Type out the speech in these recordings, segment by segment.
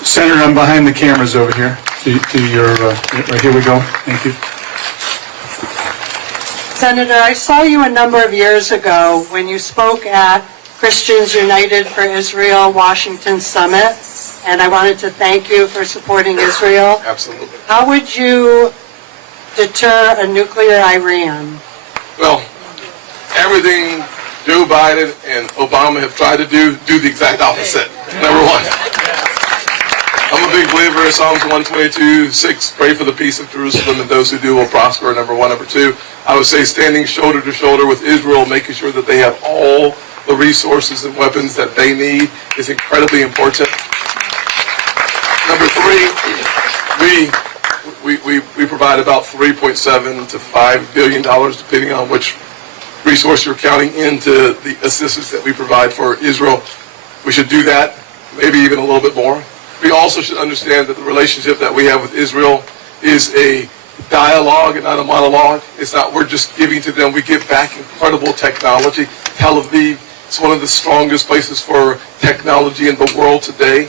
Senator, I'm behind the cameras over here. Right here we go. Thank you. Senator, I saw you a number of years ago when you spoke at Christians United for Israel Washington Summit, and I wanted to thank you for supporting Israel. Absolutely. How would you deter a nuclear Iran? Well, everything Joe Biden and Obama have tried to do the exact opposite. Number one, I'm a big believer in Psalms 122:6, pray for the peace of Jerusalem and those who do will prosper, number one. Number two, I would say standing shoulder to shoulder with Israel, making sure that they have all the resources and weapons that they need is incredibly important. Number three, we provide about $3.7 to $5 billion, depending on which resource you're counting, into the assistance that we provide for Israel. We should do that, maybe even a little bit more. We also should understand that the relationship that we have with Israel is a dialogue and not a monologue. It's not we're just giving to them. We give back incredible technology. Tel Aviv is one of the strongest places for technology in the world today.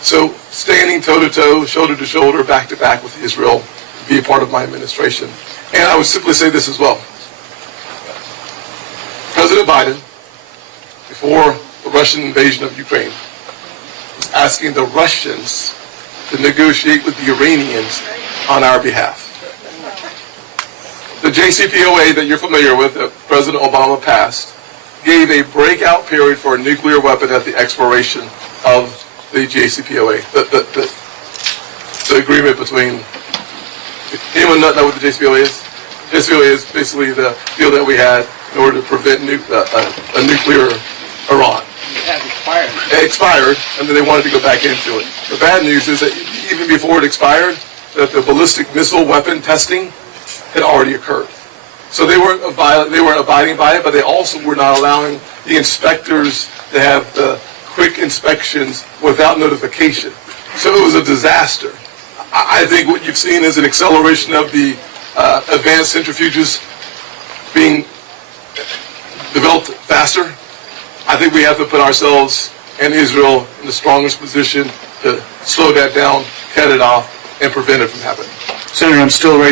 So standing toe-to-toe, shoulder-to-shoulder, back-to-back with Israel would be a part of my administration. And I would simply say this as well. President Biden, before the Russian invasion of Ukraine, was asking the Russians to negotiate with the Iranians on our behalf. The JCPOA that you're familiar with, that President Obama passed, gave a breakout period for a nuclear weapon at the expiration of the JCPOA, the agreement between, anyone not know what the JCPOA is? JCPOA is basically the deal that we had in order to prevent a nuclear Iran. It expired. It expired, and then they wanted to go back into it. The bad news is that even before it expired, that the ballistic missile weapon testing had already occurred. So they weren't abiding by it, but they also were not allowing the inspectors to have the quick inspections without notification. So it was a disaster. I think what you've seen is an acceleration of the advanced centrifuges being developed faster. I think we have to put ourselves and Israel in the strongest position to slow that down, cut it off, and prevent it from happening. Senator, I'm still right